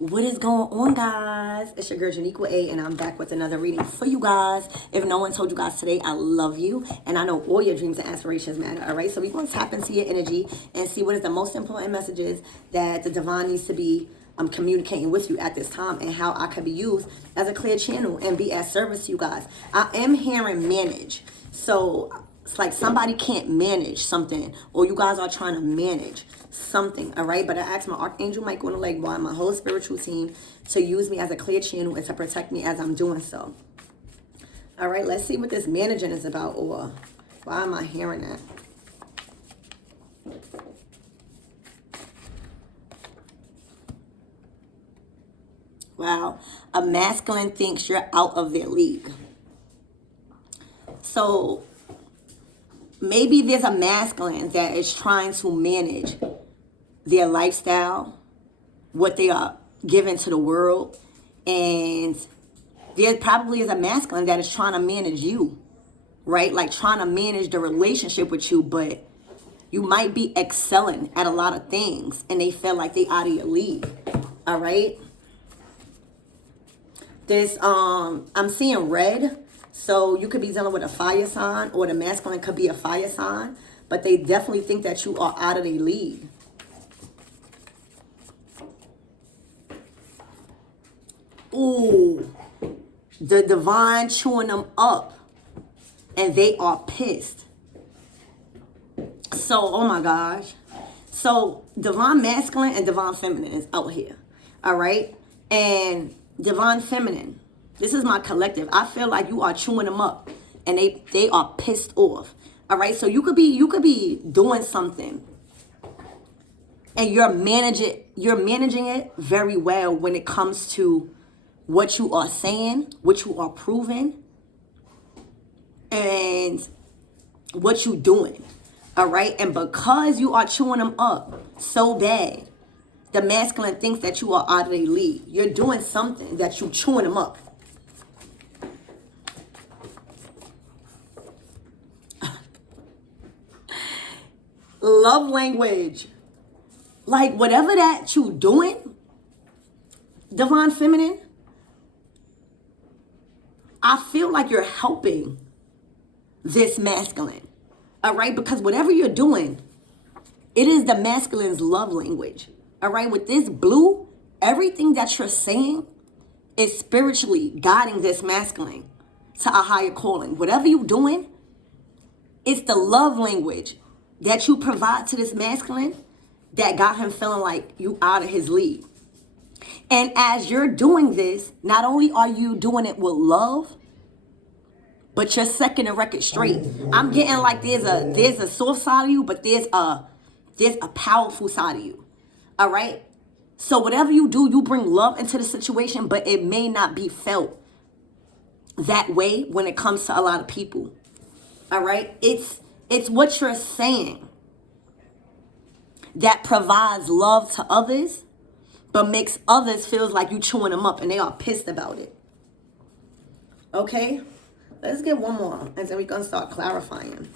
What is going on, guys? It's your girl Janiqua A, and I'm back with another reading for you guys. If no one told you guys today, I love you, and I know all your dreams and aspirations matter. All right, so we're going to tap into your energy and see what is the most important messages that the divine needs to be communicating with you at this time, and how I could be used as a clear channel and be at service to you guys. I am hearing manage, so it's like somebody can't manage something, or you guys are trying to manage something, all right? But I asked my Archangel Michael and the Leg Boy, my whole spiritual team, to use me as a clear channel and to protect me as I'm doing so. All right, let's see what this managing is about, or why am I hearing that? Wow, a masculine thinks you're out of their league. So maybe there's a masculine that is trying to manage their lifestyle, what they are giving to the world, and there probably is a masculine that is trying to manage you, right? Like trying to manage the relationship with you, but you might be excelling at a lot of things and they feel like they out of your league, all right? This, I'm seeing red. So you could be dealing with a fire sign, or the masculine could be a fire sign, but they definitely think that you are out of their league. Ooh, the divine chewing them up, and they are pissed. So, oh my gosh. So divine masculine and divine feminine is out here, all right? And divine feminine, this is my collective. I feel like you are chewing them up, and they are pissed off. All right, so you could be doing something, and you're managing it very well when it comes to what you are saying, what you are proving, and what you doing. All right, and because you are chewing them up so bad, the masculine thinks that you are out of their league. You're doing something that you chewing them up. Love language. Like whatever that you doing, divine feminine, I feel like you're helping this masculine. All right? Because whatever you're doing, it is the masculine's love language. All right? With this blue, everything that you're saying is spiritually guiding this masculine to a higher calling. Whatever you're doing, it's the love language that you provide to this masculine that got him feeling like you out of his league. And as you're doing this, not only are you doing it with love, but you're second the record straight. I'm getting like there's a soft side of you, but there's a powerful side of you. All right? So whatever you do, you bring love into the situation, but it may not be felt that way when it comes to a lot of people. All right? It's what you're saying that provides love to others, but makes others feel like you chewing them up and they are pissed about it. Okay? Let's get one more, and then we're going to start clarifying.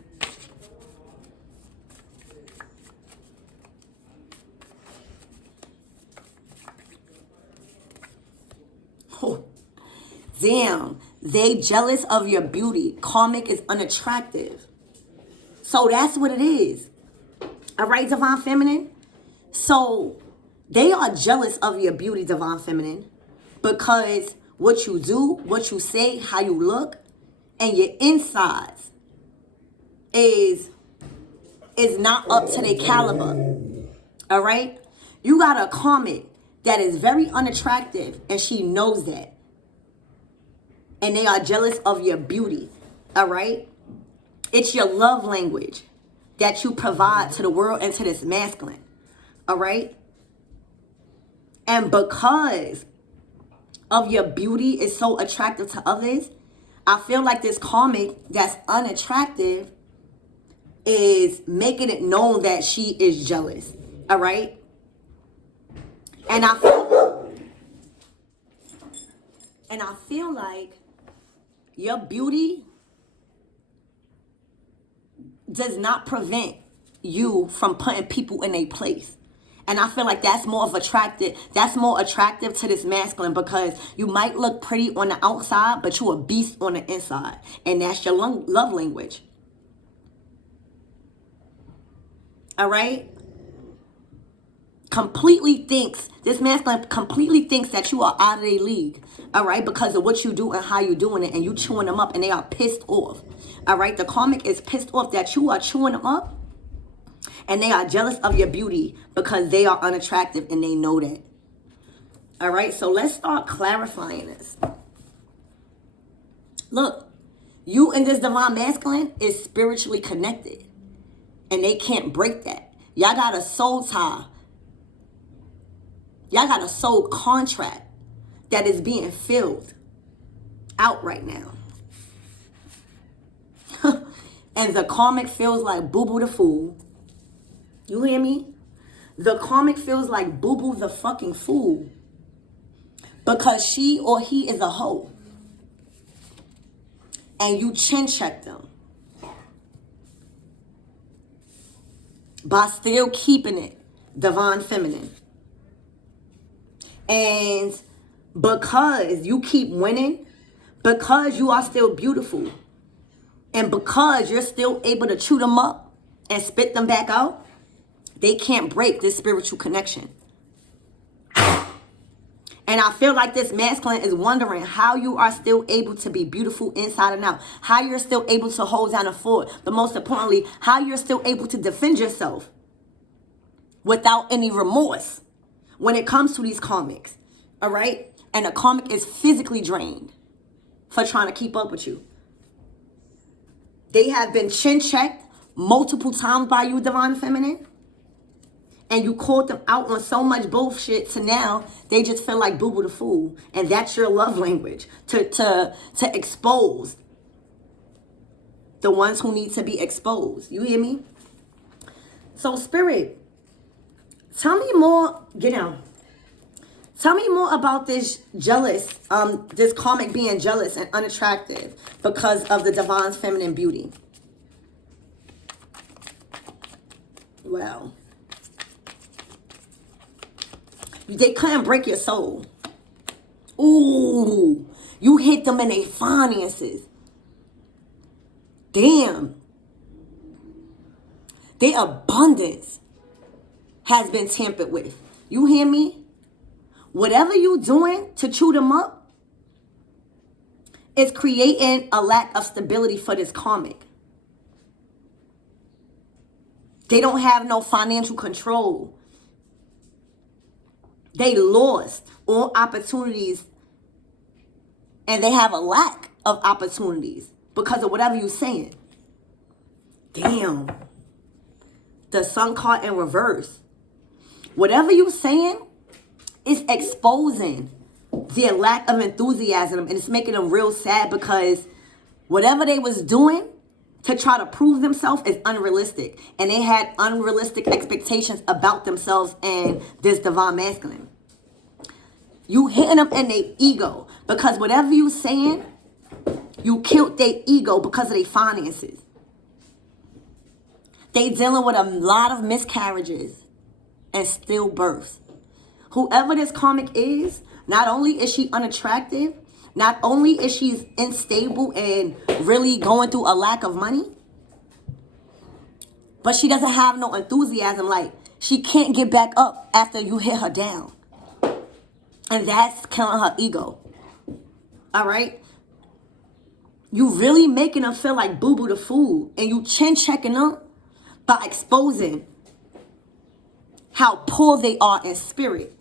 Oh, damn. They jealous of your beauty. Karmic is unattractive. So that's what it is. All right, divine feminine? So they are jealous of your beauty, divine feminine, because what you do, what you say, how you look, and your insides is not up to their caliber. All right? You got a karmic that is very unattractive, and she knows that. And they are jealous of your beauty. All right? It's your love language that you provide to the world and to this masculine. All right? And because of your beauty is so attractive to others, I feel like this karmic that's unattractive is making it known that she is jealous. All right? And I feel like your beauty does not prevent you from putting people in a place. And I feel like that's more attractive to this masculine, because you might look pretty on the outside, but you a beast on the inside. And that's your love language. All right? This masculine completely thinks that you are out of their league. All right? Because of what you do and how you doing it, and you chewing them up, and they are pissed off. All right? The karmic is pissed off that you are chewing them up. And they are jealous of your beauty because they are unattractive and they know that. All right, so let's start clarifying this. Look, you and this divine masculine is spiritually connected. And they can't break that. Y'all got a soul tie. Y'all got a soul contract that is being filled out right now. And the karmic feels like Boo-Boo the fool. You hear me? The karmic feels like Boo-Boo the fucking fool. Because she or he is a hoe. And you chin check them. By still keeping it divine feminine. And because you keep winning, because you are still beautiful, and because you're still able to chew them up and spit them back out, they can't break this spiritual connection. And I feel like this masculine is wondering how you are still able to be beautiful inside and out. How you're still able to hold down a fort. But most importantly, how you're still able to defend yourself without any remorse when it comes to these karmics. All right? And a karmic is physically drained for trying to keep up with you. They have been chin checked multiple times by you, divine feminine. And you called them out on so much bullshit, to now they just feel like Boo-Boo the fool. And that's your love language. To expose the ones who need to be exposed. You hear me? So Spirit, tell me more. Get down. Tell me more about this this karmic being jealous and unattractive because of the divine feminine beauty. Wow. They couldn't break your soul. Ooh, you hit them in their finances. Damn. Their abundance has been tampered with. You hear me? Whatever you doing to chew them up is creating a lack of stability for this karmic. They don't have no financial control. They lost all opportunities, and they have a lack of opportunities because of whatever you're saying. Damn. The Sun card in reverse. Whatever you're saying is exposing their lack of enthusiasm, and it's making them real sad because whatever they was doing to try to prove themselves is unrealistic. And they had unrealistic expectations about themselves and this divine masculine. You hitting them in their ego because whatever you saying, you killed their ego because of their finances. They dealing with a lot of miscarriages and stillbirths. Whoever this karmic is, not only is she unattractive, not only is she unstable and really going through a lack of money, but she doesn't have no enthusiasm. Like, she can't get back up after you hit her down. And that's killing her ego. All right? You really making them feel like Boo-Boo the fool. And you chin checking them by exposing how poor they are in spirit.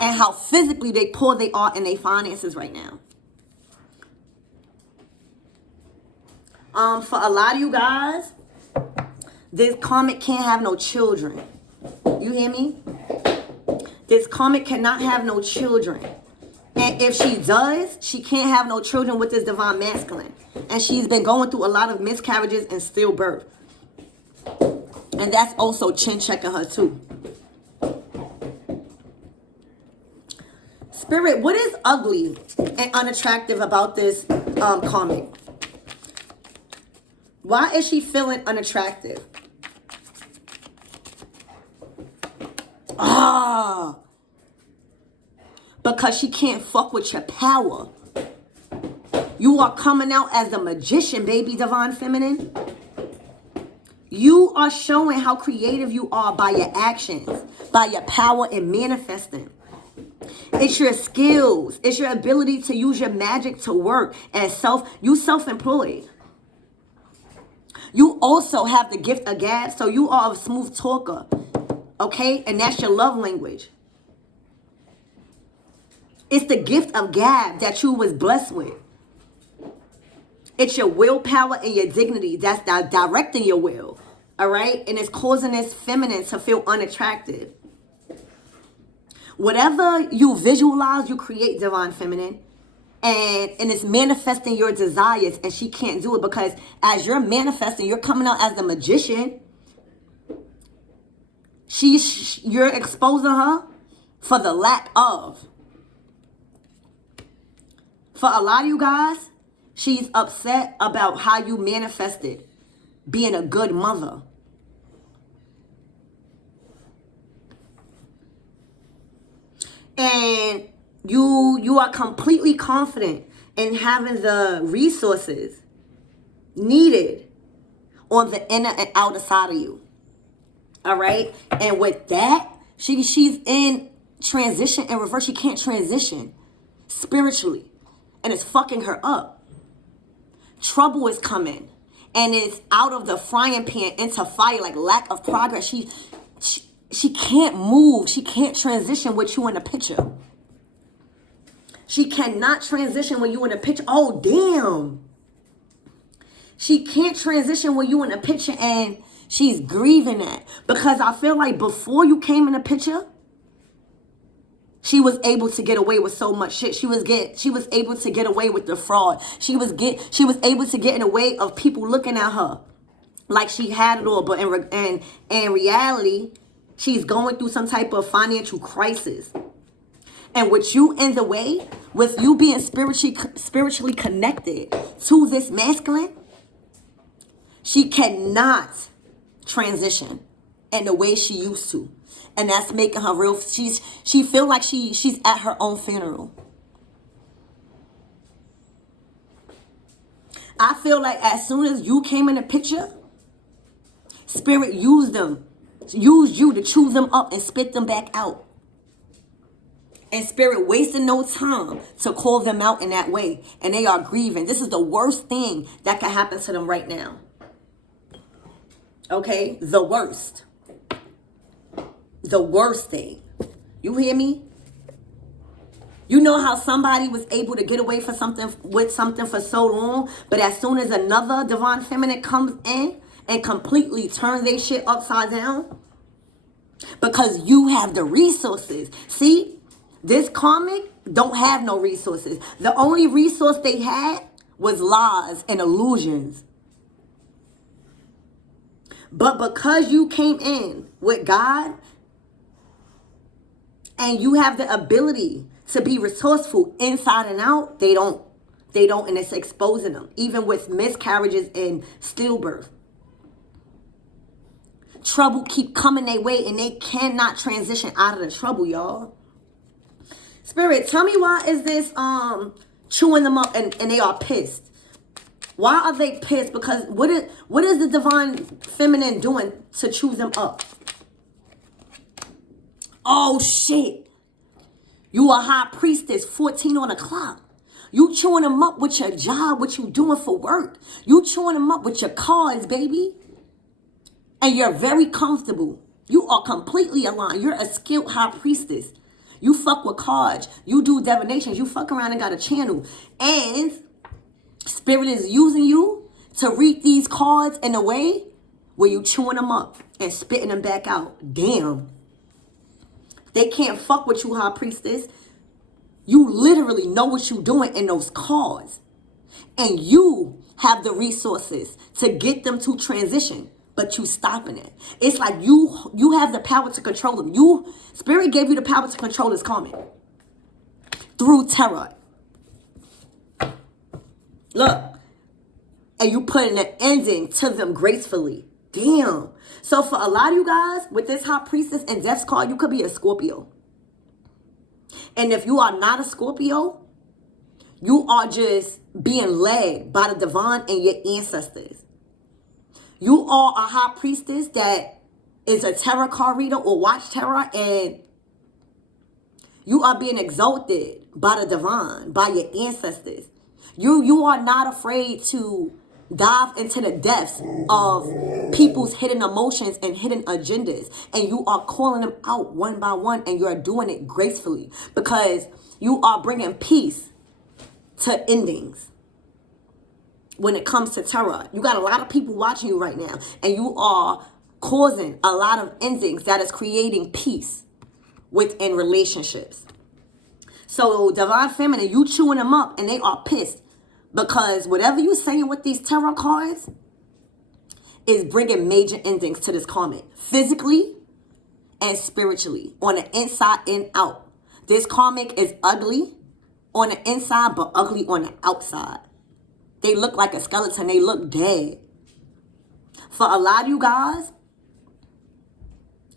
And how physically poor they are in their finances right now. For a lot of you guys, this karmic can't have no children. You hear me? This karmic cannot have no children. And if she does, she can't have no children with this divine masculine. And she's been going through a lot of miscarriages and stillbirth. And that's also chin checking her too. Spirit, what is ugly and unattractive about this karmic? Why is she feeling unattractive? Because she can't fuck with your power. You are coming out as a magician, baby, divine feminine. You are showing how creative you are by your actions, by your power in manifesting. It's your skills. It's your ability to use your magic to work and you self-employed. You also have the gift of gab, so you are a smooth talker. Okay? And that's your love language. It's the gift of gab that you was blessed with. It's your willpower and your dignity that's directing your will. All right? And it's causing this feminine to feel unattractive. Whatever you visualize, you create, divine feminine. And it's manifesting your desires, and she can't do it because as you're manifesting, you're coming out as a magician. You're exposing her for the lack of. For a lot of you guys, she's upset about how you manifested being a good mother. And you are completely confident in having the resources needed on the inner and outer side of you. All right? And with that, she's in transition in reverse. She can't transition spiritually. And it's fucking her up. Trouble is coming. And it's out of the frying pan into fire, like lack of progress. She can't move. She can't transition with you in the picture. She cannot transition when you in a picture. Oh, damn. She can't transition when you in a picture, and she's grieving that. Because I feel like before you came in the picture, she was able to get away with so much shit. She was able to get away with the fraud. She was able to get in the way of people looking at her like she had it all. But in reality, she's going through some type of financial crisis. And with you in the way, with you being spiritually connected to this masculine, she cannot transition in the way she used to. And that's making her real. She feel like she's at her own funeral. I feel like as soon as you came in the picture, Spirit used you to chew them up and spit them back out. And Spirit wasted no time to call them out in that way. And they are grieving. This is the worst thing that can happen to them right now. Okay? The worst. The worst thing. You hear me? You know how somebody was able to get away with something for so long, but as soon as another divine feminine comes in and completely turns their shit upside down? Because you have the resources. See? This karmic don't have no resources. The only resource they had was lies and illusions. But because you came in with God and you have the ability to be resourceful inside and out, they don't, and it's exposing them. Even with miscarriages and stillbirth. Trouble keep coming their way and they cannot transition out of the trouble, y'all. Spirit, tell me why is this chewing them up and they are pissed? Why are they pissed? Because what is the divine feminine doing to chew them up? Oh shit. You a high priestess, 14 on the clock. You chewing them up with your job, what you doing for work. You chewing them up with your cards, baby. And you're very comfortable. You are completely aligned. You're a skilled high priestess. You fuck with cards. You do divinations. You fuck around and got a channel. And Spirit is using you to read these cards in a way where you chewing them up and spitting them back out. Damn. They can't fuck with you, high priestess. You literally know what you're doing in those cards. And you have the resources to get them to transition. But you stopping it. It's like you have the power to control them. Spirit gave you the power to control this karmic. Through terror. Look. And you putting an ending to them gracefully. Damn. So for a lot of you guys, with this High Priestess and Death's card, you could be a Scorpio. And if you are not a Scorpio, you are just being led by the divine and your ancestors. You are a High Priestess that is a tarot card reader or watch tarot, and you are being exalted by the divine, by your ancestors. You are not afraid to dive into the depths of people's hidden emotions and hidden agendas. And you are calling them out one by one, and you're doing it gracefully because you are bringing peace to endings. When it comes to tarot, you got a lot of people watching you right now, and you are causing a lot of endings that is creating peace within relationships. So divine feminine, you chewing them up, and they are pissed because whatever you saying with these tarot cards is bringing major endings to this karmic, physically and spiritually, on the inside and out. This karmic is ugly on the inside, but ugly on the outside. They look like a skeleton. They look dead. For a lot of you guys,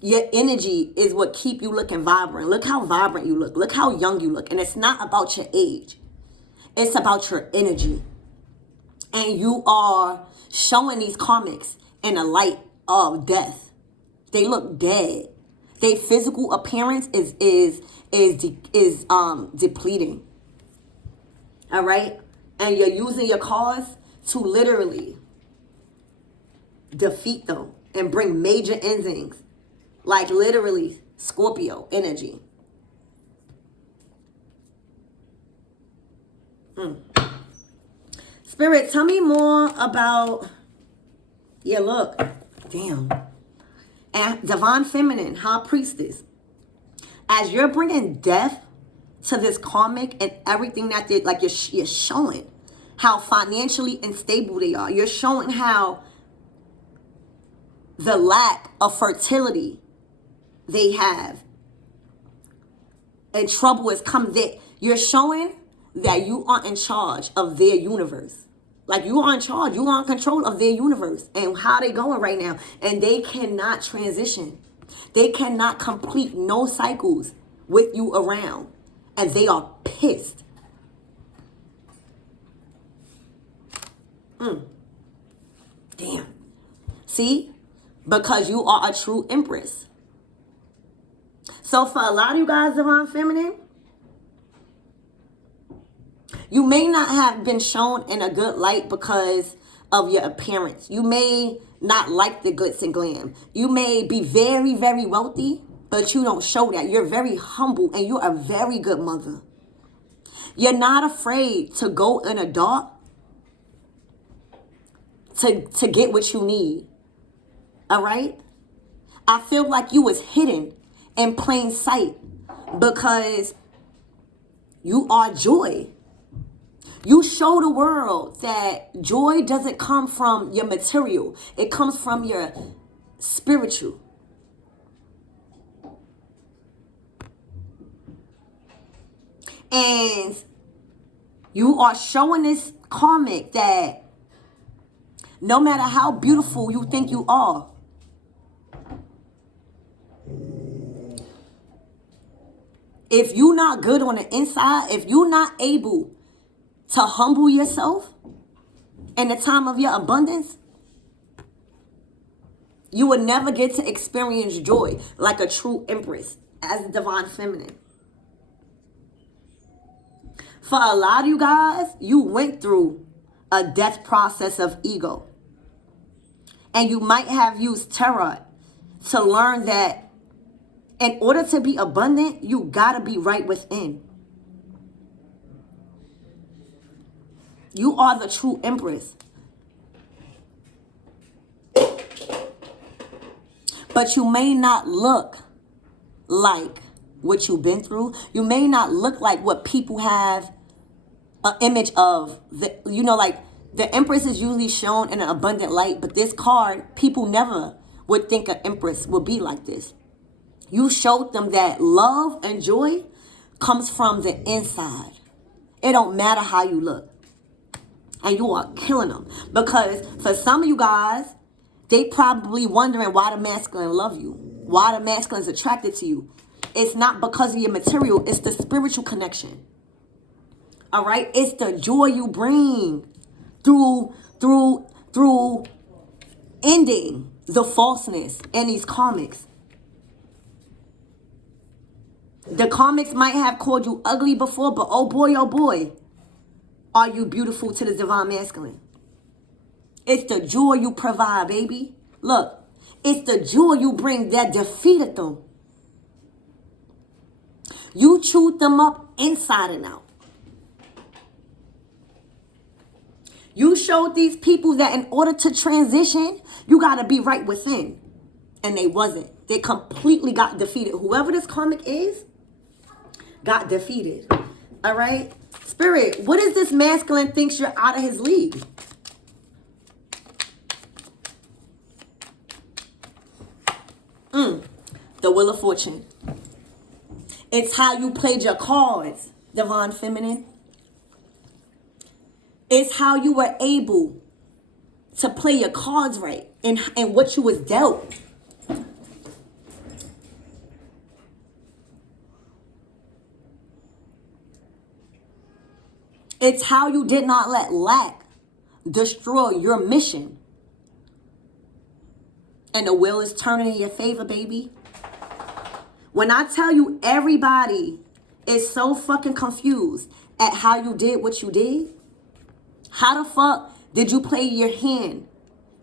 your energy is what keep you looking vibrant. Look how vibrant you look. Look how young you look. And it's not about your age. It's about your energy. And you are showing these karmics in a light of death. They look dead. Their physical appearance is depleting. All right? And you're using your cards to literally defeat them and bring major endings. Like literally Scorpio energy. Spirit, tell me more about, yeah, look, damn. And divine feminine, High Priestess. As you're bringing death to this karmic and everything that they, like you're showing how financially unstable they are. You're showing how the lack of fertility they have and trouble has come there. You're showing that you are in charge of their universe. Like you are in charge, you are in control of their universe and how they going right now. And they cannot transition. They cannot complete no cycles with you around. And they are pissed. Damn. See? Because you are a true empress. So for a lot of you guys, divine feminine, you may not have been shown in a good light because of your appearance. You may not like the glitz and glam. You may be very, very wealthy, but you don't show that. You're very humble and you're a very good mother. You're not afraid to go in the dark to get what you need. All right? I feel like you was hidden in plain sight because you are joy. You show the world that joy doesn't come from your material. It comes from your spiritual. And you are showing this karmic that no matter how beautiful you think you are, if you're not good on the inside, if you're not able to humble yourself in the time of your abundance, you will never get to experience joy like a true empress as a divine feminine. For a lot of you guys, you went through a death process of ego. And you might have used tarot to learn that in order to be abundant, you gotta be right within. You are the true empress. But you may not look like what you've been through. You may not look like what people have an image of. Like the empress is usually shown in an abundant light, but this card, people never would think an empress would be like this. You showed them that love and joy comes from the inside. It don't matter how you look. And you are killing them. Because for some of you guys, They probably wondering why the masculine love you, why the masculine is attracted to you. It's not because of your material, it's the spiritual connection. All right? It's the joy you bring through ending the falseness in these karmics. The karmics might have called you ugly before, but oh boy, are you beautiful to the divine masculine. It's the joy you provide, baby. Look, it's the joy you bring that defeated them. You chewed them up inside and out. You showed these people that in order to transition, you got to be right within. And they wasn't. They completely got defeated. Whoever this karmic is, got defeated. All right? Spirit, what is this masculine thinks you're out of his league? The Wheel of Fortune. It's how you played your cards, divine feminine. It's how you were able to play your cards right and what you was dealt. It's how you did not let lack destroy your mission. And the wheel is turning in your favor, baby. When I tell you everybody is so fucking confused at how you did what you did, how the fuck did you play your hand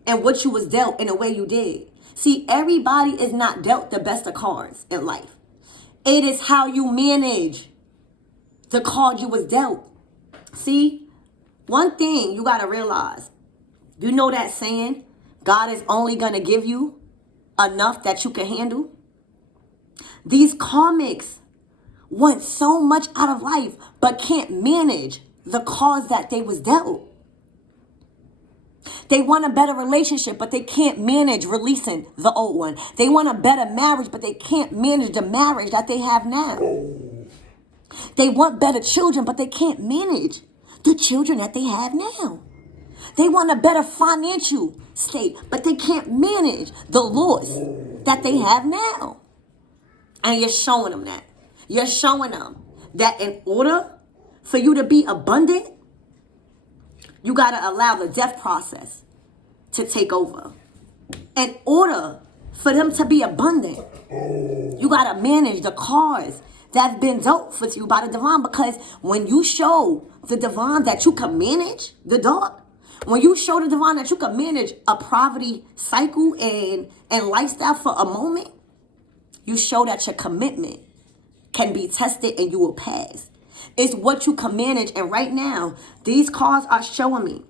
and what you was dealt in the way you did? See, everybody is not dealt the best of cards in life. It is how you manage the card you was dealt. See, one thing you got to realize, you know that saying, God is only going to give you enough that you can handle? These karmics want so much out of life, but can't manage the cards that they was dealt. They want a better relationship, but they can't manage releasing the old one. They want a better marriage, but they can't manage the marriage that they have now. They want better children, but they can't manage the children that they have now. They want a better financial state, but they can't manage the loss that they have now. And you're showing them that. You're showing them that in order for you to be abundant, you got to allow the death process to take over. In order for them to be abundant, you got to manage the cards that's been dealt for you by the divine. Because when you show the divine that you can manage the dark, when you show the divine that you can manage a poverty cycle and lifestyle for a moment, you show that your commitment can be tested and you will pass. It's what you can manage. And right now, these cards are showing me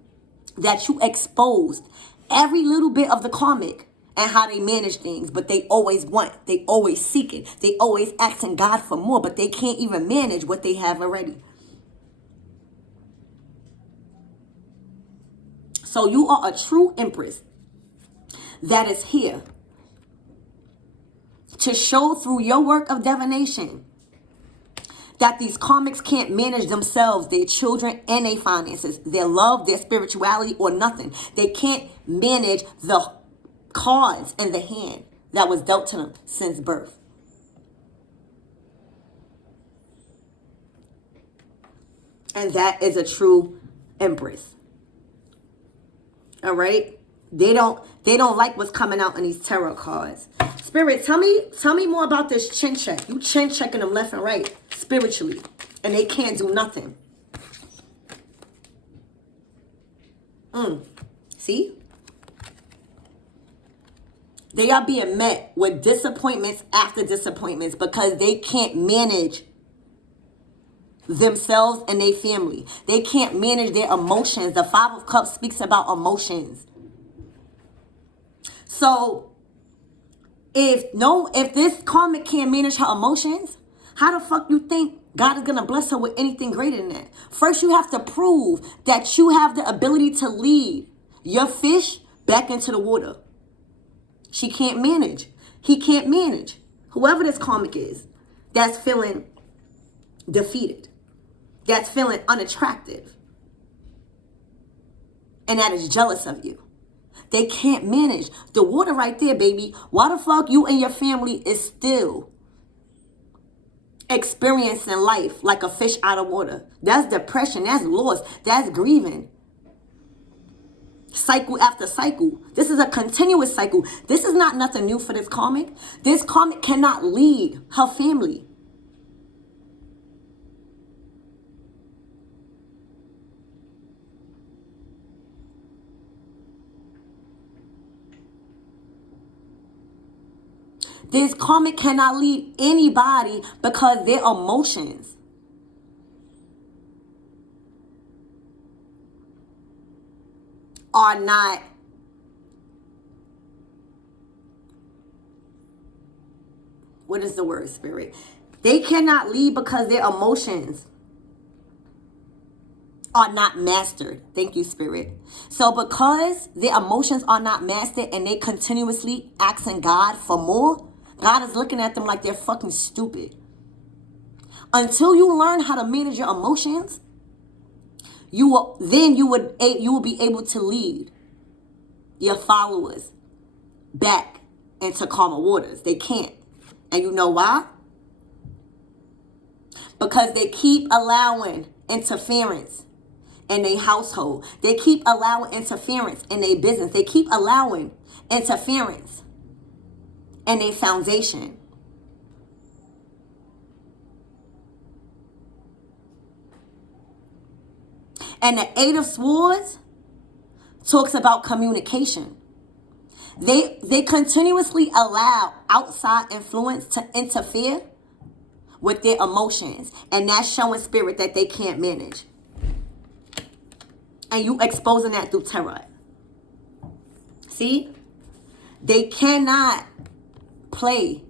that you exposed every little bit of the karmic and how they manage things. But they always want, they always seeking, they always asking God for more, but they can't even manage what they have already. So you are a true empress that is here to show through your work of divination that these karmics can't manage themselves, their children, and their finances, their love, their spirituality, or nothing. They can't manage the cards in the hand that was dealt to them since birth. And that is a true empress. All right? They don't like what's coming out in these tarot cards. Spirit, tell me more about this chin check. You chin checking them left and right spiritually, and they can't do nothing. See? They are being met with disappointments after disappointments because they can't manage themselves and their family. They can't manage their emotions. The Five of Cups speaks about emotions. So if this karmic can't manage her emotions, how the fuck you think God is going to bless her with anything greater than that? First, you have to prove that you have the ability to lead your fish back into the water. She can't manage. He can't manage. Whoever this karmic is that's feeling defeated, that's feeling unattractive, and that is jealous of you. They can't manage. The water right there, baby. Why the fuck you and your family is still experiencing life like a fish out of water? That's depression. That's loss. That's grieving. Cycle after cycle. This is a continuous cycle. This is not nothing new for this karmic. This karmic cannot lead her family. This karmic cannot lead anybody because their emotions are not what is the word, spirit? They cannot lead because their emotions are not mastered. Thank you, spirit. So because their emotions are not mastered and they continuously asking God for more, God is looking at them like they're fucking stupid. Until you learn how to manage your emotions, you will be able to lead your followers back into calmer waters. They can't. And you know why? Because they keep allowing interference in their household. They keep allowing interference in their business. They keep allowing interference in their foundation. And the Eight of Swords talks about communication. They continuously allow outside influence to interfere with their emotions. And that's showing, spirit, that they can't manage. And you exposing that through tarot. See? They cannot play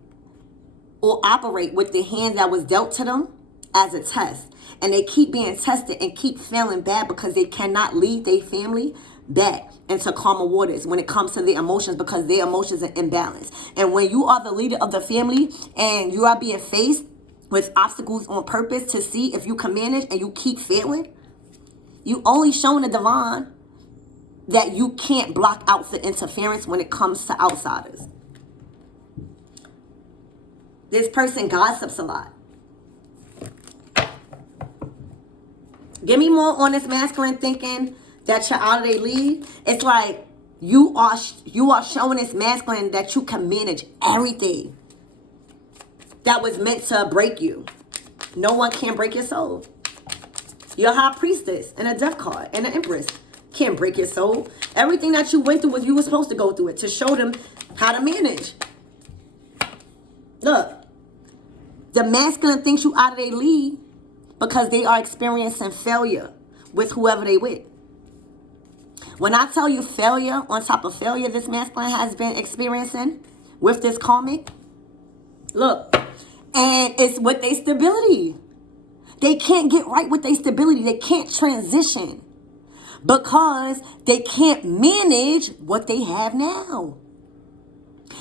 or operate with the hand that was dealt to them as a test. And they keep being tested and keep failing bad because they cannot lead their family back into calmer waters when it comes to their emotions, because their emotions are imbalanced. And when you are the leader of the family and you are being faced with obstacles on purpose to see if you can manage and you keep failing, you only showing the divine that you can't block out the interference when it comes to outsiders. This person gossips a lot. Give me more on this masculine thinking that you're out of their league. It's like you are showing this masculine that you can manage everything that was meant to break you. No one can break your soul. You're a high priestess and a death card and an empress. Can't break your soul. Everything that you went through was you were supposed to go through it to show them how to manage. Look, the masculine thinks you out of their league because they are experiencing failure with whoever they with. When I tell you failure on top of failure this masculine has been experiencing with this karmic, look, and it's with their stability. They can't get right with their stability. They can't transition because they can't manage what they have now.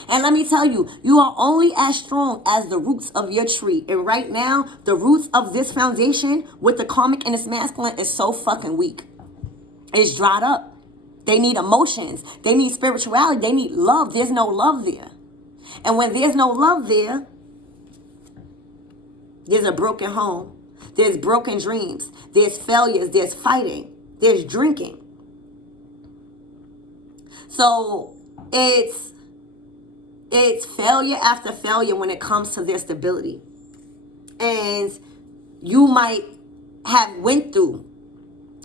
And let me tell you, you are only as strong as the roots of your tree. And right now, the roots of this foundation with the karmic and this masculine is so fucking weak. It's dried up. They need emotions. They need spirituality. They need love. There's no love there. And when there's no love there, there's a broken home. There's broken dreams. There's failures. There's fighting. There's drinking. So it's failure after failure when it comes to their stability. And you might have went through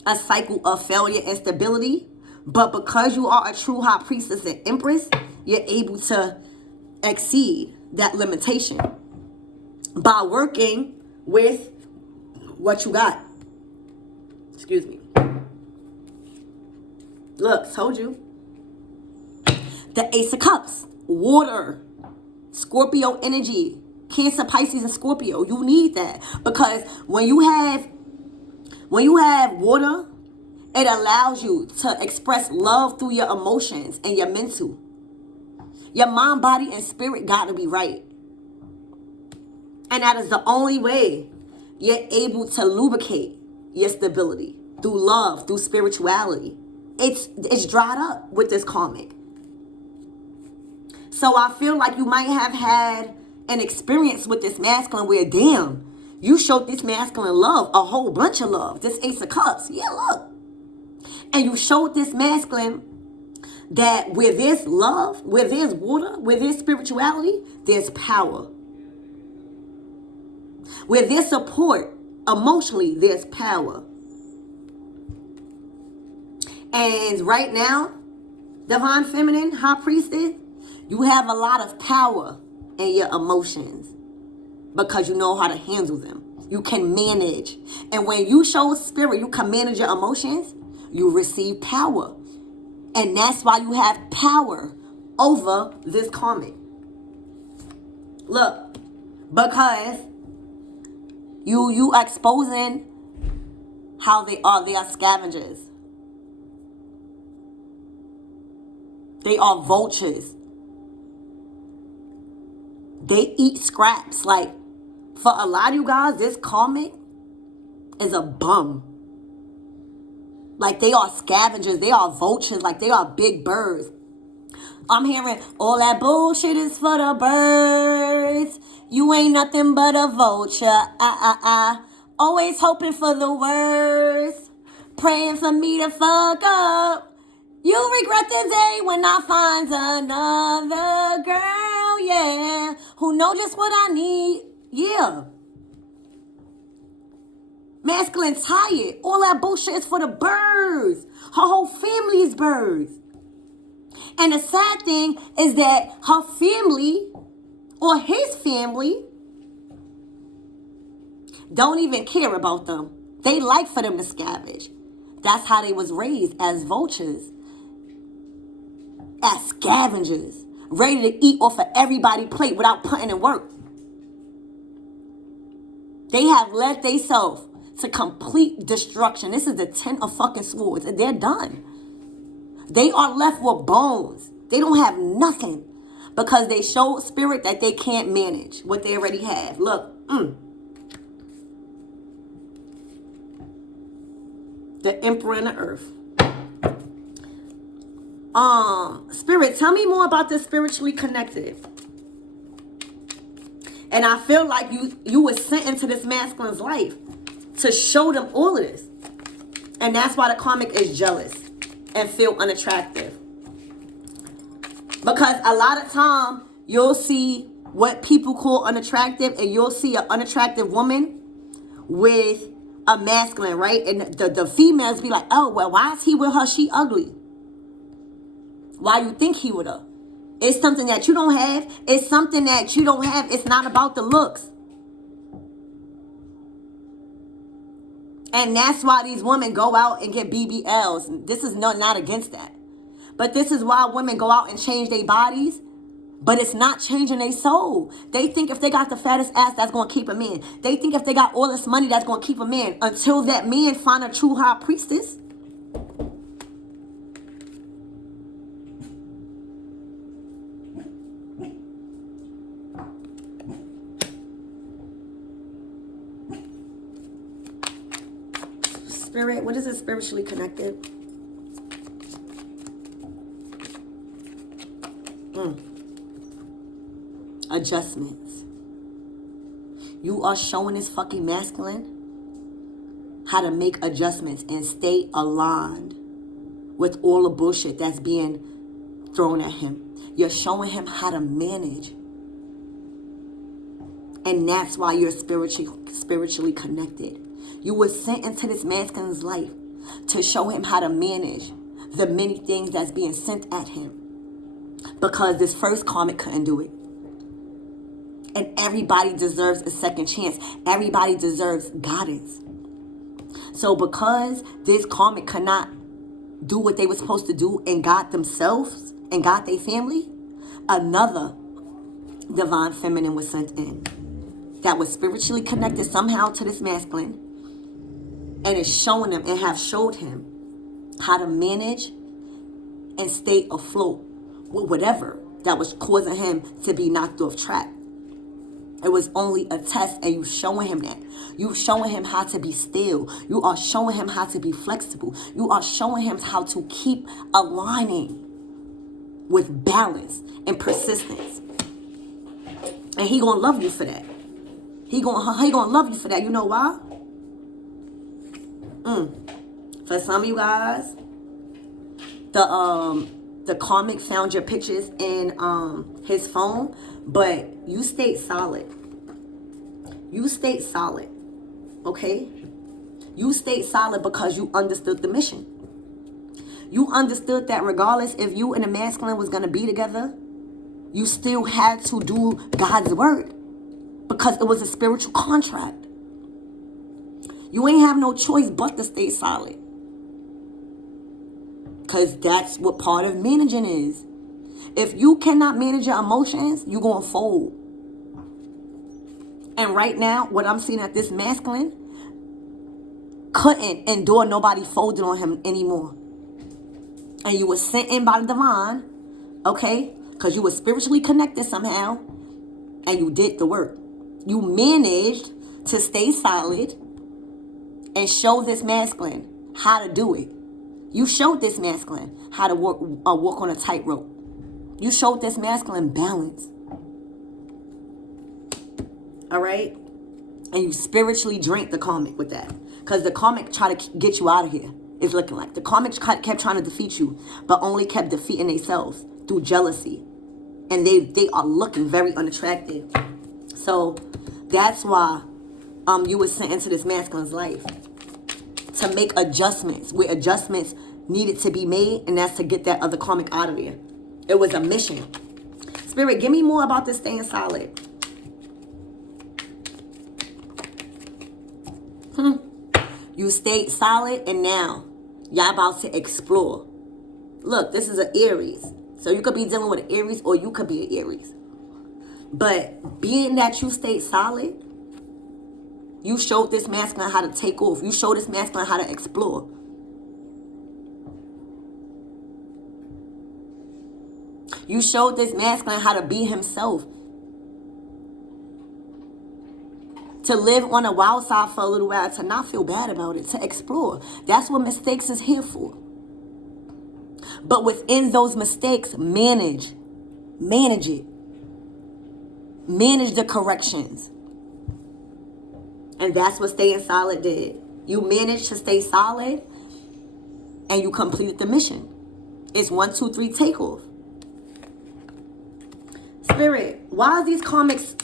a cycle of failure and stability, but because you are a true high priestess and empress, you're able to exceed that limitation by working with what you got. Excuse me. Look, told you. The Ace of Cups. Water, Scorpio energy, Cancer, Pisces, and Scorpio. You need that because when you have water, it allows you to express love through your emotions and your mental. Your mind, body, and spirit got to be right. And that is the only way you're able to lubricate your stability through love, through spirituality. it's dried up with this karmic. So I feel like you might have had an experience with this masculine where, damn, you showed this masculine love, a whole bunch of love. This Ace of Cups. Yeah, look. And you showed this masculine that where there's love, where there's water, where there's spirituality, there's power. Where there's support, emotionally, there's power. And right now, Divine Feminine, High Priestess, you have a lot of power in your emotions because you know how to handle them. You can manage. And when you show spirit, you can manage your emotions, you receive power. And that's why you have power over this karmic. Look, because you exposing how they are scavengers. They are vultures. They eat scraps. Like, for a lot of you guys, this karmic is a bum. Like, they are scavengers. They are vultures. Like, they are big birds. I'm hearing all that bullshit is for the birds. You ain't nothing but a vulture. Always hoping for the worst. Praying for me to fuck up. You regret the day when I find another girl, yeah, who know just what I need, yeah. Masculine tired. All that bullshit is for the birds. Her whole family is birds. And the sad thing is that her family or his family don't even care about them. They like for them to scavenge. That's how they was raised, as vultures. As scavengers, ready to eat off of everybody's plate without putting in work. They have led themselves to complete destruction. This is the 10 of fucking swords, and they're done. They are left with bones. They don't have nothing because they showed spirit that they can't manage what they already have. Look, the Emperor in the Earth. Spirit, tell me more about this spiritually connected. And I feel like you were sent into this masculine's life to show them all of this. And that's why the karmic is jealous and feel unattractive. Because a lot of time you'll see what people call unattractive, and you'll see an unattractive woman with a masculine, right? And the females be like, oh, well, why is he with her? She ugly. Why you think he with her? It's something that you don't have. It's something that you don't have. It's not about the looks. And that's why these women go out and get BBLs. This is not against that. But this is why women go out and change their bodies. But it's not changing their soul. They think if they got the fattest ass, that's going to keep them in. They think if they got all this money, that's going to keep them in. Until that man find a true high priestess. Spirit, what is it spiritually connected? Adjustments. You are showing this fucking masculine how to make adjustments and stay aligned with all the bullshit that's being thrown at him. You're showing him how to manage. And that's why you're spiritually connected. You were sent into this masculine's life to show him how to manage the many things that's being sent at him. Because this first karmic couldn't do it. And everybody deserves a second chance. Everybody deserves guidance. So because this karmic could not do what they were supposed to do and guide themselves and guide their family, another divine feminine was sent in that was spiritually connected somehow to this masculine, and is showing them and have showed him how to manage and stay afloat with whatever that was causing him to be knocked off track. It was only a test, and you showing him that. You showing him how to be still. You are showing him how to be flexible. You are showing him how to keep aligning with balance and persistence. And he gonna love you for that. He gonna love you for that. You know why? For some of you guys, the karmic found your pictures in his phone, but you stayed solid. You stayed solid. Okay? You stayed solid because you understood the mission. You understood that regardless if you and the masculine was gonna be together, you still had to do God's work because it was a spiritual contract. You ain't have no choice but to stay solid. Because that's what part of managing is. If you cannot manage your emotions, you're going to fold. And right now, what I'm seeing at this masculine couldn't endure nobody folding on him anymore. And you were sent in by the divine, okay? Because you were spiritually connected somehow. And you did the work. You managed to stay solid and show this masculine how to do it. You showed this masculine how to walk on a tightrope. You showed this masculine balance. All right? And you spiritually drank the karmic with that. Because the karmic tried to get you out of here. It's looking like. The karmic kept trying to defeat you, but only kept defeating themselves through jealousy. And they are looking very unattractive. So that's why you were sent into this masculine's life. To make adjustments where adjustments needed to be made, and that's to get that other karmic out of there. It was a mission. Spirit, give me more about this staying solid. You stayed solid, and now y'all about to explore. Look, this is an Aries. So you could be dealing with an Aries, or you could be an Aries. But being that you stayed solid, you showed this masculine how to take off. You showed this masculine how to explore. You showed this masculine how to be himself. To live on the wild side for a little while, to not feel bad about it, to explore. That's what mistakes is here for. But within those mistakes, manage it. Manage the corrections. And that's what staying solid did. You managed to stay solid and you completed the mission. It's 1, 2, 3 takeoff. Spirit, why are these karmics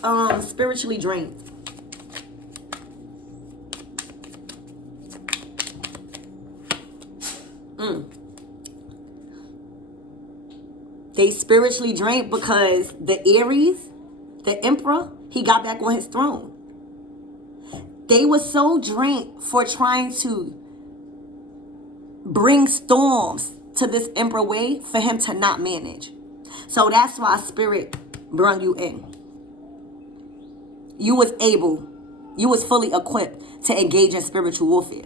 spiritually drained? They spiritually drained because the Aries, the Emperor, he got back on his throne. They were so drained for trying to bring storms to this Emperor way for him to not manage. So that's why Spirit brought you in. You was fully equipped to engage in spiritual warfare.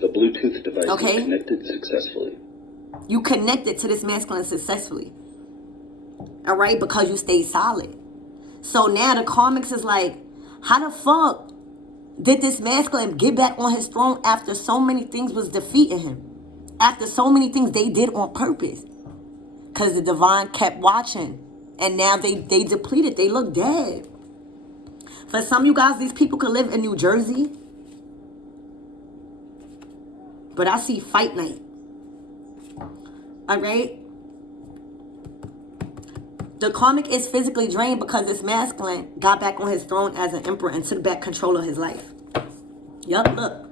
The Bluetooth device is connected successfully. You connected to this masculine successfully. All right? Because you stayed solid. So now the karmics is like, how the fuck did this masculine get back on his throne after so many things was defeating him? After so many things they did on purpose. Because the divine kept watching. And now they depleted. They look dead. For some of you guys, these people could live in New Jersey. But I see fight night. All right? The karmic is physically drained because this masculine got back on his throne as an emperor and took back control of his life. Yup, look.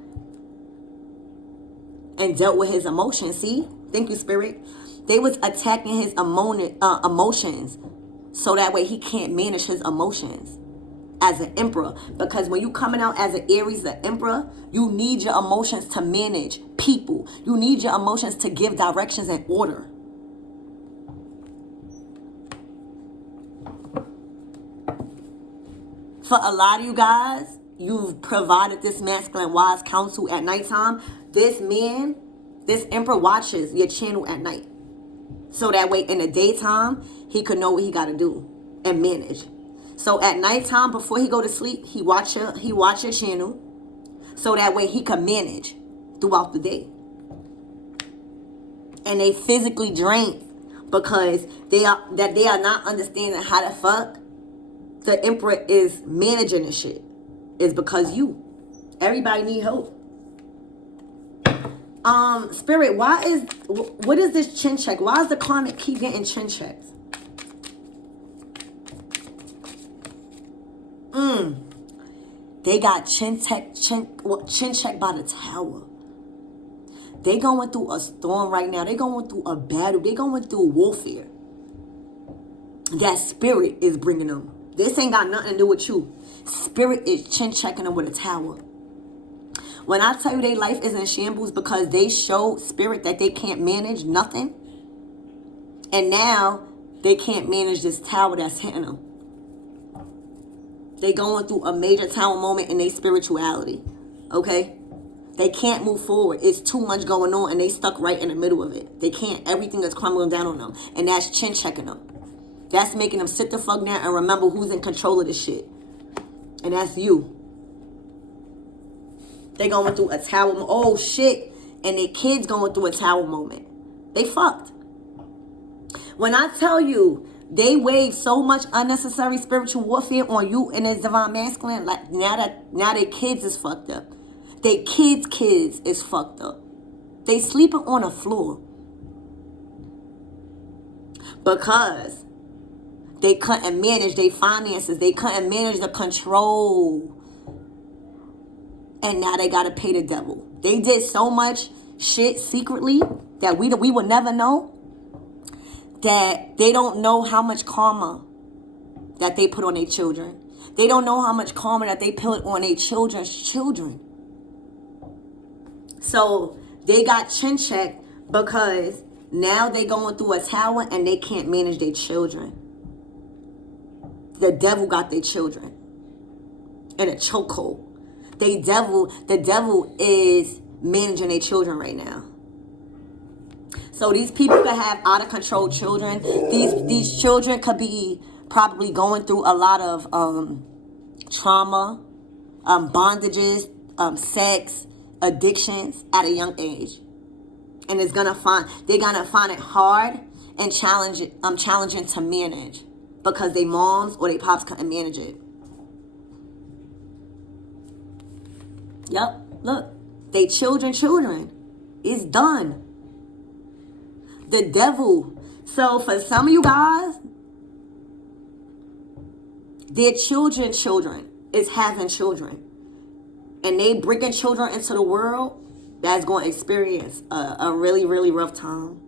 And dealt with his emotions. See? Thank you, Spirit. They was attacking his emotions so that way he can't manage his emotions as an emperor. Because when you coming out as an Aries, the emperor, you need your emotions to manage people. You need your emotions to give directions and order. For a lot of you guys, you've provided this masculine wise counsel at nighttime. This man, this emperor watches your channel at night. So that way in the daytime, he could know what he got to do and manage. So at nighttime, before he go to sleep, he watch your channel, so that way he can manage throughout the day. And they physically drained because they are not understanding how the fuck the emperor is managing this shit. It's because everybody need help. Spirit, what is this chin check? Why does the karmic keep getting chin checks? They got chin check by the tower. They going through a storm right now. They going through a battle. They going through warfare. That spirit is bringing them. This ain't got nothing to do with you. Spirit is chin checking them with a tower. When I tell you their life is in shambles because they show spirit that they can't manage nothing. And now they can't manage this tower that's hitting them. They going through a major tower moment in their spirituality. Okay? They can't move forward. It's too much going on and they stuck right in the middle of it. They can't. Everything is crumbling down on them. And that's chin checking them. That's making them sit the fuck down and remember who's in control of this shit. And that's you. They going through a tower. Oh shit. And their kids going through a tower moment. They fucked. When I tell you, they wage so much unnecessary spiritual warfare on you and the divine masculine. Like now their kids is fucked up. Their kids is fucked up. They sleeping on the floor. Because they couldn't manage their finances. They couldn't manage the control. And now they gotta pay the devil. They did so much shit secretly that we will never know. That they don't know how much karma that they put on their children. They don't know how much karma that they put on their children's children. So they got chin checked because now they going through a tower and they can't manage their children. The devil got their children in a chokehold. The devil is managing their children right now. So these people could have out of control children. These children could be probably going through a lot of trauma, bondages, sex, addictions at a young age. And they're gonna find it hard and challenging to manage because their moms or their pops couldn't manage it. Yep, look, they children is done. The devil. So for some of you guys, their children is having children. And they bringing children into the world that's going to experience a really, really rough time.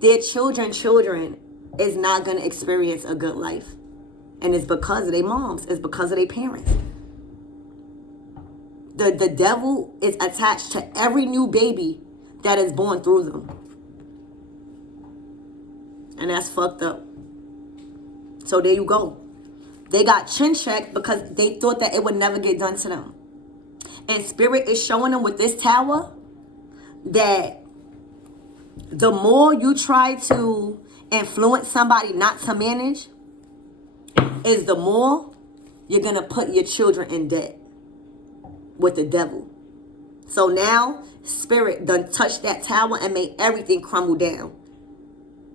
Their children is not going to experience a good life. And it's because of their moms. It's because of their parents. The devil is attached to every new baby that is born through them. And that's fucked up. So there you go. They got chin checked because they thought that it would never get done to them. And spirit is showing them with this tower that the more you try to influence somebody not to manage, is the more you're going to put your children in debt with the devil. So now spirit done touched that tower and made everything crumble down.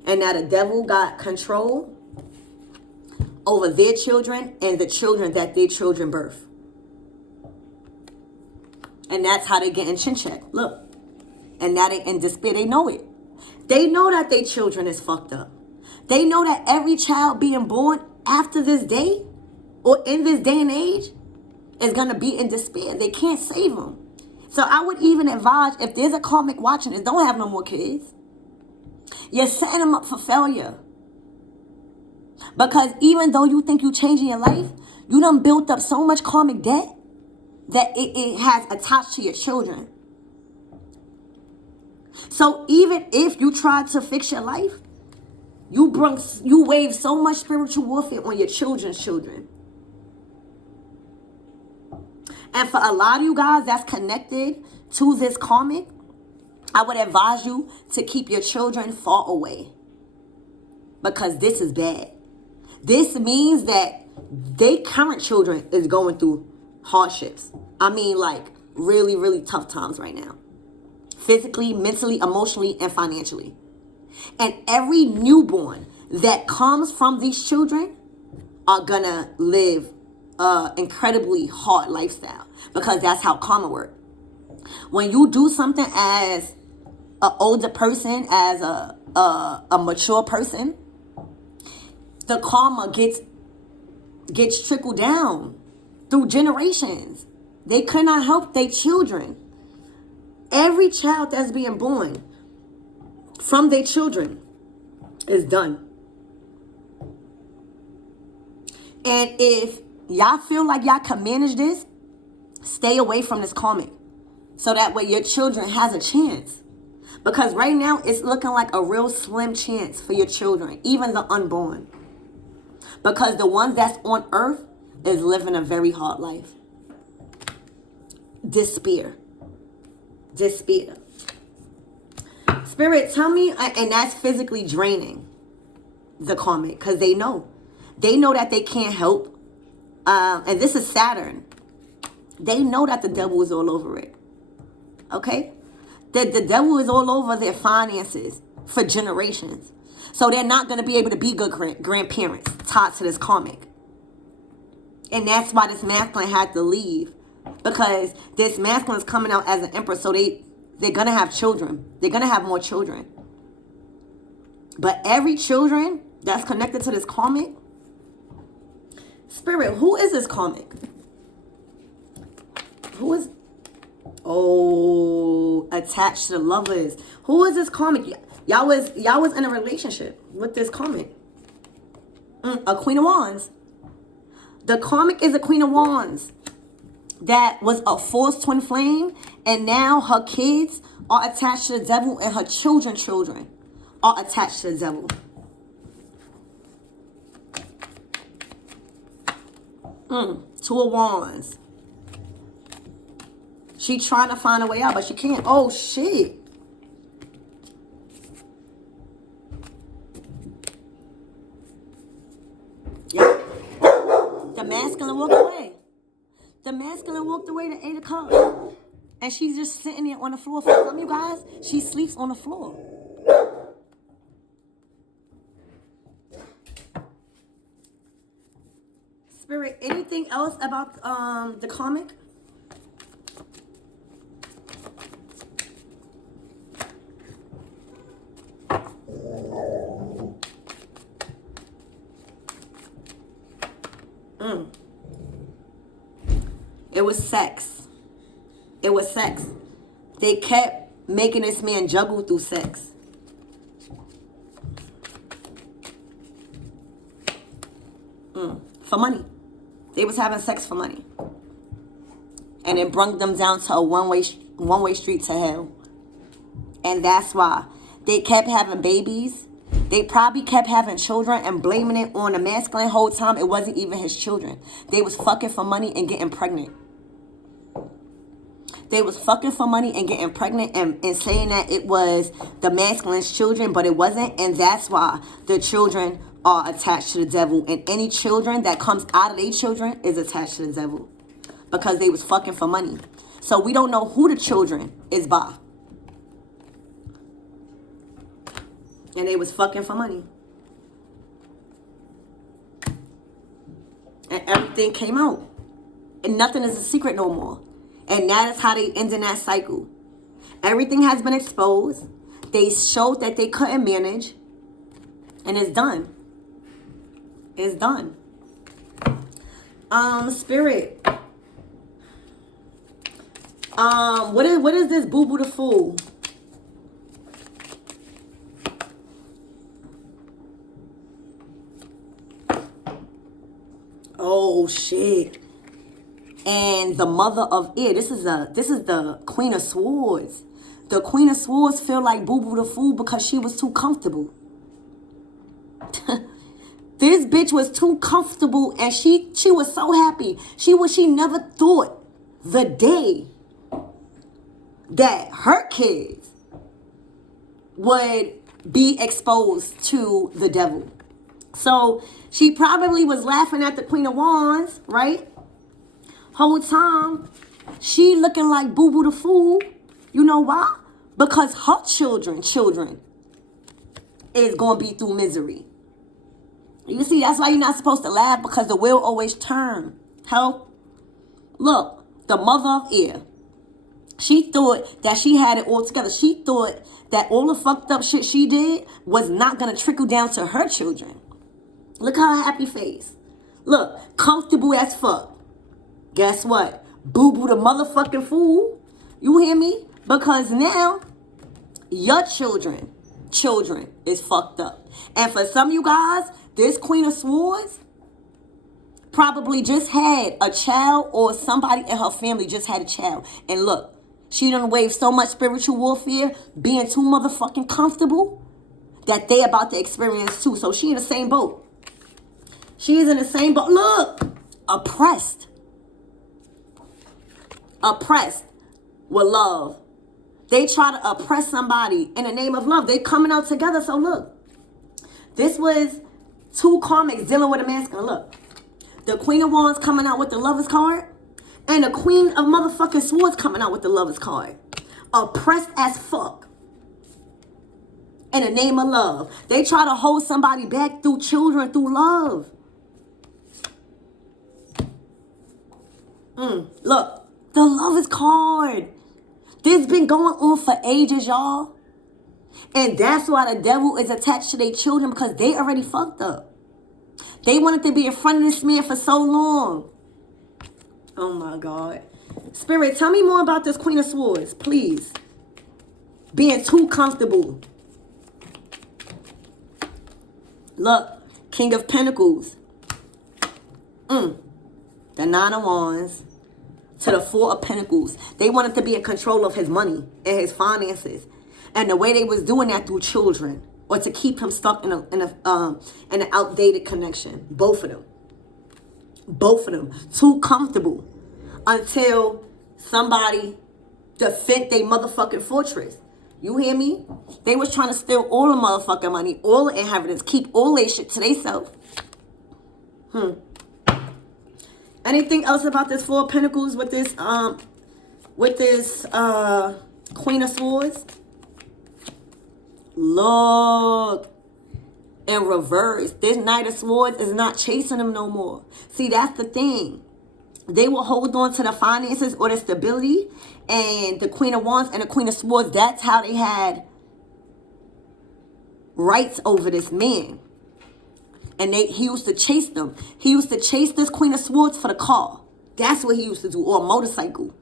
And now the devil got control over their children and the children that their children birth. And that's how they get in chin check. Look. And now they in despair. They know it. They know that their children is fucked up. They know that every child being born after this day or in this day and age is going to be in despair. They can't save them. So I would even advise, if there's a karmic watching this, don't have no more kids. You're setting them up for failure. Because even though you think you're changing your life, you done built up so much karmic debt that it has attached to your children. So even if you try to fix your life, you wave so much spiritual warfare on your children's children. And for a lot of you guys that's connected to this karmic, I would advise you to keep your children far away, because this is bad. This means that they current children is going through hardships. I mean, like, really, really tough times right now. Physically, mentally, emotionally, and financially. And every newborn that comes from these children are gonna live an incredibly hard lifestyle, because that's how karma works. When you do something as an older person, as a mature person, the karma gets trickled down through generations. They could not help their children. Every child that's being born from their children is done. And if y'all feel like y'all can manage this, stay away from this karmic, so that way your children has a chance. Because right now it's looking like a real slim chance for your children, even the unborn. Because the ones that's on earth is living a very hard life. Despair. Spirit, tell me, and that's physically draining the karmic, because they know that they can't help. And this is Saturn. They know that the devil is all over it. Okay? That the devil is all over their finances for generations. So they're not going to be able to be good grandparents tied to this karmic. And that's why this masculine had to leave. Because this masculine is coming out as an empress. So they're going to have children. They're going to have more children. But every children that's connected to this karmic, Spirit, who is this karmic? Who is... Oh, attached to the lovers. Who is this karmic? Y'all was in a relationship with this karmic. A Queen of Wands. The karmic is a Queen of Wands that was a forced twin flame, and now her kids are attached to the devil, and her children are attached to the devil. Two of Wands. She trying to find a way out, but she can't. Oh, shit. Yep. The masculine walked away. The masculine walked away to 8 o'clock. And she's just sitting there on the floor. For some of you guys, she sleeps on the floor. Spirit, anything else about the karmic? It was sex. It was sex. They kept making this man juggle through sex. For money. They was having sex for money. And it brought them down to a one-way street to hell. And that's why they kept having babies. They probably kept having children and blaming it on the masculine whole time. It wasn't even his children. They was fucking for money and getting pregnant. They was fucking for money and getting pregnant and saying that it was the masculine's children, but it wasn't. And that's why the children are attached to the devil. And any children that comes out of their children is attached to the devil. Because they was fucking for money. So we don't know who the children is by. And they was fucking for money. And everything came out. And nothing is a secret no more. And that is how they end in that cycle. Everything has been exposed. They showed that they couldn't manage. And it's done. It's done. Spirit. What is this boo-boo the fool? Oh shit. And the mother of air. This is the Queen of Swords. The Queen of Swords feel like boo-boo the fool because she was too comfortable. This bitch was too comfortable, and she was so happy. She never thought the day that her kids would be exposed to the devil. So she probably was laughing at the Queen of Wands, right? Whole time, she looking like Boo Boo the Fool. You know why? Because her children is going to be through misery. You see, that's why you're not supposed to laugh, because the wheel always turn. Help? Look, the mother of air. She thought that she had it all together. She thought that all the fucked up shit she did was not going to trickle down to her children. Look at her happy face. Look, comfortable as fuck. Guess what? Boo Boo the motherfucking fool. You hear me? Because now, your children is fucked up. And for some of you guys, this Queen of Swords probably just had a child, or somebody in her family just had a child. And look, she done waved so much spiritual warfare, being too motherfucking comfortable, that they about to experience too. So she in the same boat. She is in the same boat. Look, oppressed with love. They try to oppress somebody in the name of love. They coming out together. So look, this was two karmics dealing with a masculine. Look, the Queen of Wands coming out with the Lover's card, and the Queen of motherfucking Swords coming out with the Lover's card. Oppressed as fuck in the name of love. They try to hold somebody back through children, through love. Look, the Lover's card. This been going on for ages, y'all. And that's why the devil is attached to their children, because they already fucked up. They wanted to be in front of this man for so long. Oh my God. Spirit, tell me more about this Queen of Swords, please. Being too comfortable. Look, King of Pentacles. The Nine of Wands. To the Four of Pentacles. They wanted to be in control of his money and his finances. And the way they was doing that through children, or to keep him stuck in an outdated connection. Both of them. Too comfortable. Until somebody defend their motherfucking fortress. You hear me? They was trying to steal all the motherfucking money, all the inheritance, keep all their shit to themselves. Anything else about this Four of Pentacles with this Queen of Swords? Look, in reverse, this Knight of Swords is not chasing them no more. See, that's the thing. They will hold on to the finances or the stability, and the Queen of Wands and the Queen of Swords, that's how they had rights over this man. And he used to chase them. He used to chase this Queen of Swords for the car. That's what he used to do, or a motorcycle.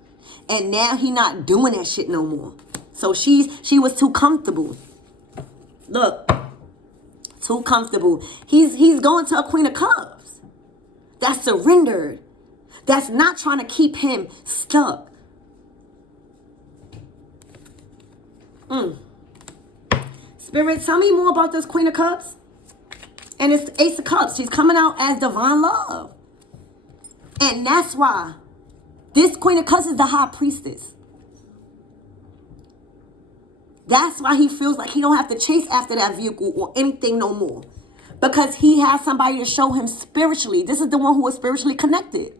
And now he not doing that shit no more. So she was too comfortable. Look, too comfortable. He's going to a Queen of Cups. That's surrendered. That's not trying to keep him stuck. Spirit, tell me more about this Queen of Cups. And it's the Ace of Cups. She's coming out as divine love. And that's why this Queen of Cups is the High Priestess. That's why he feels like he don't have to chase after that vehicle or anything no more. Because he has somebody to show him spiritually. This is the one who is spiritually connected.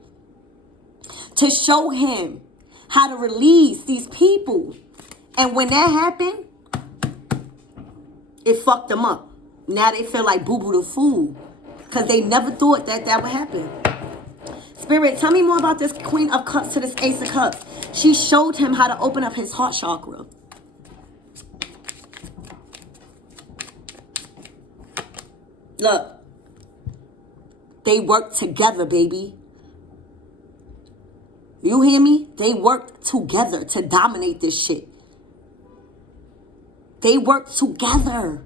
To show him how to release these people. And when that happened, it fucked them up. Now they feel like Boo Boo the Fool. Because they never thought that would happen. Spirit, tell me more about this Queen of Cups to this Ace of Cups. She showed him how to open up his heart chakra. Look. They worked together, baby. You hear me? They worked together to dominate this shit. They worked together.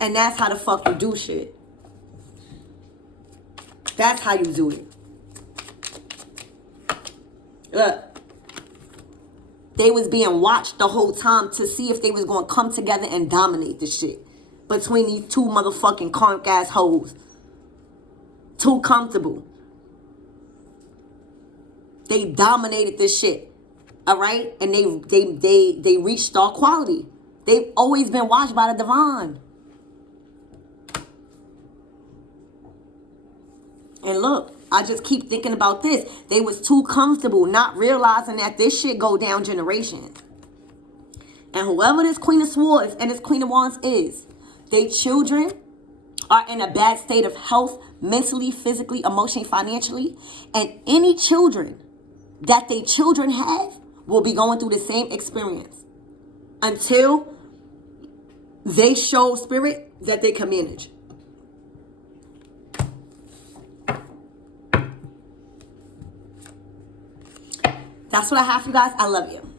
And that's how the fuck you do shit. That's how you do it. Look. They was being watched the whole time to see if they was going to come together and dominate this shit. Between these two motherfucking conk ass hoes. Too comfortable. They dominated this shit. All right? And they reach star quality. They've always been watched by the divine. And look, I just keep thinking about this. They was too comfortable, not realizing that this shit go down generations. And whoever this Queen of Swords and this Queen of Wands is, their children are in a bad state of health, mentally, physically, emotionally, financially. And any children that they children have will be going through the same experience until they show spirit that they can manage. That's what I have for you guys. I love you.